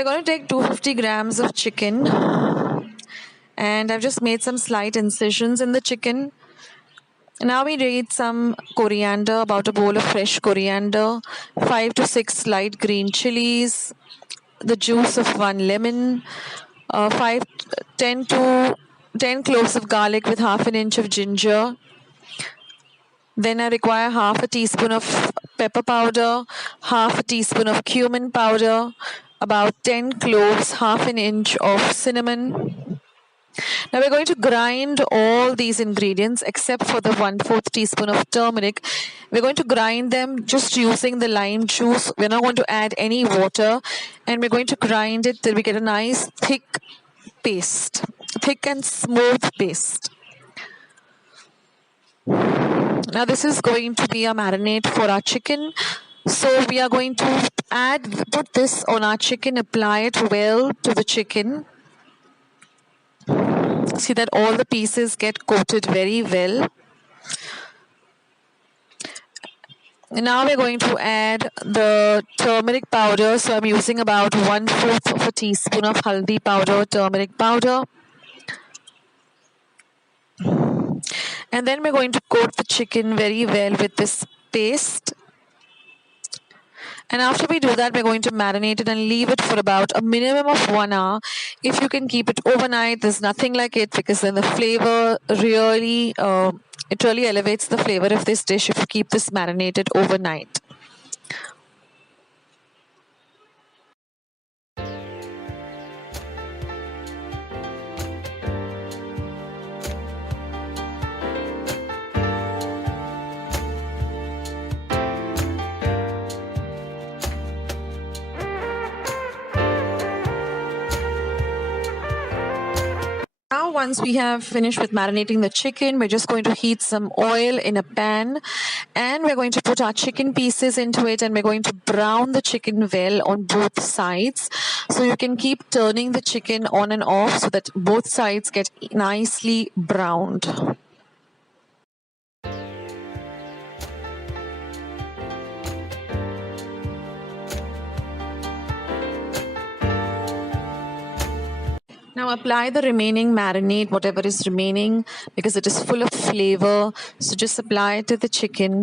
we're going to take 250 grams of chicken, and I've just made some slight incisions in the chicken. Now we need some coriander, about a bowl of fresh coriander, 5 to 6 light green chilies, the juice of 1 lemon, 10 to 10 cloves of garlic with half an inch of ginger. Then I require half a teaspoon of pepper powder, half a teaspoon of cumin powder, about 10 cloves, half an inch of cinnamon. Now we're going to grind all these ingredients except for the 1/4 teaspoon of turmeric. We're going to grind them just using the lime juice. We're not going to add any water, and we're going to grind it till we get a nice thick paste, thick and smooth paste. Now this is going to be a marinade for our chicken. So we are going to put this on our chicken, apply it well to the chicken. See that all the pieces get coated very well. Now we're going to add the turmeric powder. So I'm using about 1/4 of a teaspoon of haldi powder, turmeric powder. And then we're going to coat the chicken very well with this paste. And after we do that, we're going to marinate it and leave it for about a minimum of 1 hour. If you can keep it overnight, there's nothing like it, because then the flavor really, it really elevates the flavor of this dish if you keep this marinated overnight. Now once we have finished with marinating the chicken, we're just going to heat some oil in a pan, and we're going to put our chicken pieces into it, and we're going to brown the chicken well on both sides. So you can keep turning the chicken on and off so that both sides get nicely browned. Now apply the remaining marinade, whatever is remaining, because it is full of flavor. So just apply it to the chicken.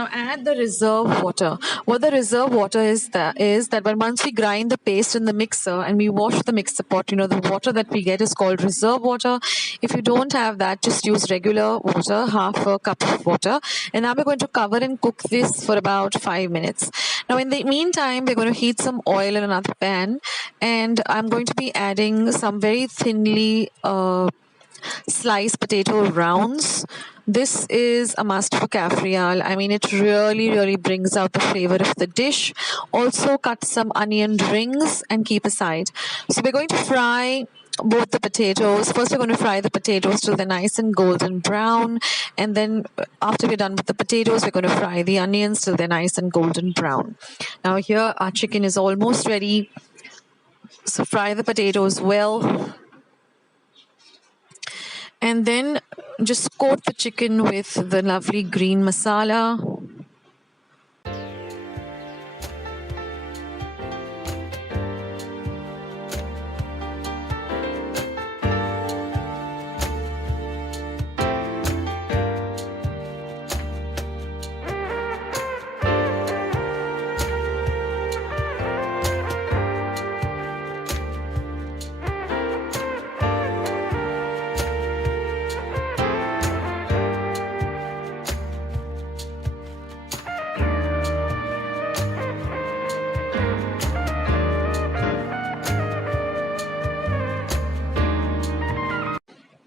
Now add the reserve water. What the reserve water is that when once we grind the paste in the mixer and we wash the mixer pot, the water that we get is called reserve water. If you don't have that, just use regular water, half a cup of water. And now we're going to cover and cook this for about 5 minutes. Now in the meantime, we're going to heat some oil in another pan, and I'm going to be adding some very thinly sliced potato rounds. This is a must for Cafreal. I mean, it really brings out the flavor of the dish. Also cut some onion rings and keep aside. So we're going to fry both the potatoes. First, we're going to fry the potatoes till they're nice and golden brown. And then after we're done with the potatoes, we're going to fry the onions till they're nice and golden brown. Now here our chicken is almost ready. So fry the potatoes well. And then just coat the chicken with the lovely green masala.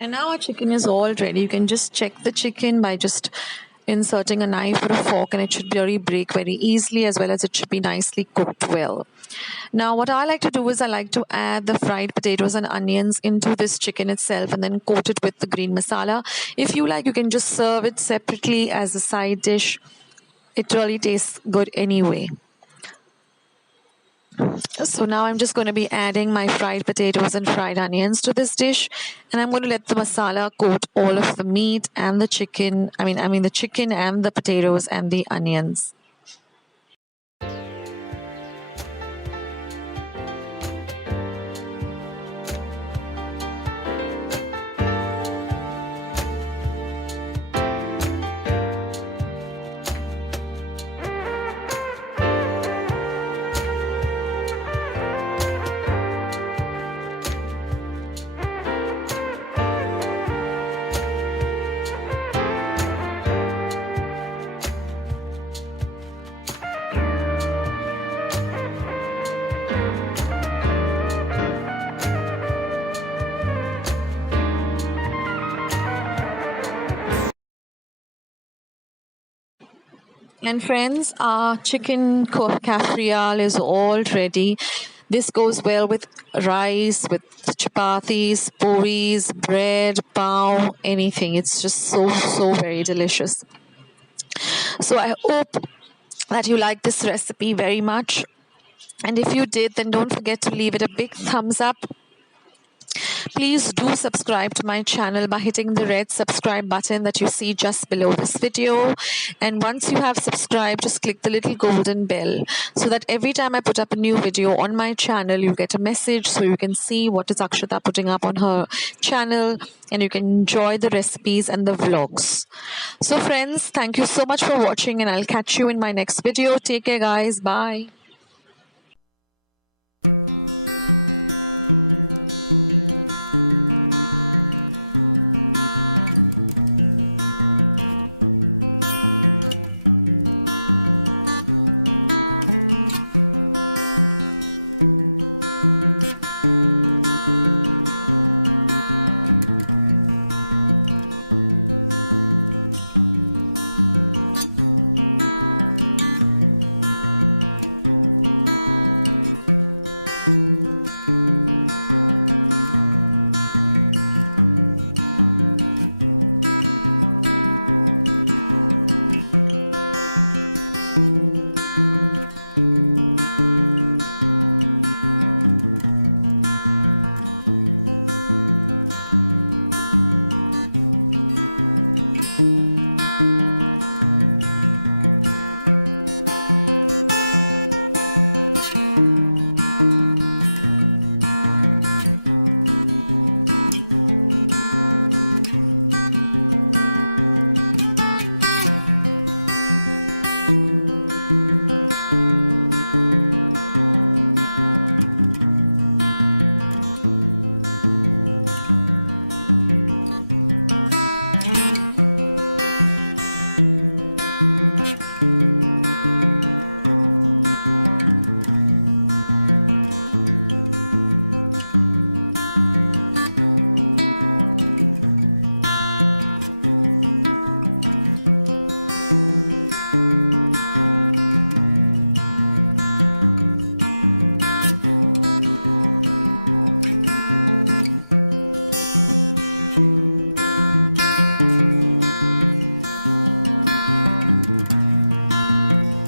And now our chicken is all ready. You can just check the chicken by just inserting a knife or a fork, and it should really break very easily, as well as it should be nicely cooked well. Now what I like to do is I like to add the fried potatoes and onions into this chicken itself and then coat it with the green masala. If you like, you can just serve it separately as a side dish. It really tastes good anyway. So now I'm just going to be adding my fried potatoes and fried onions to this dish, and I'm going to let the masala coat all of the meat and the chicken. I mean the chicken and the potatoes and the onions. And friends, our chicken Cafreal is all ready. This goes well with rice, with chapatis, puris, bread, pav, anything. It's just so very delicious. So I hope that you like this recipe very much. And if you did, then don't forget to leave it a big thumbs up. Please do subscribe to my channel by hitting the red subscribe button that you see just below this video. And once you have subscribed, just click the little golden bell so that every time I put up a new video on my channel, you get a message so you can see what is Akshata putting up on her channel, and you can enjoy the recipes and the vlogs. So friends, thank you so much for watching, and I'll catch you in my next video. Take care guys. Bye.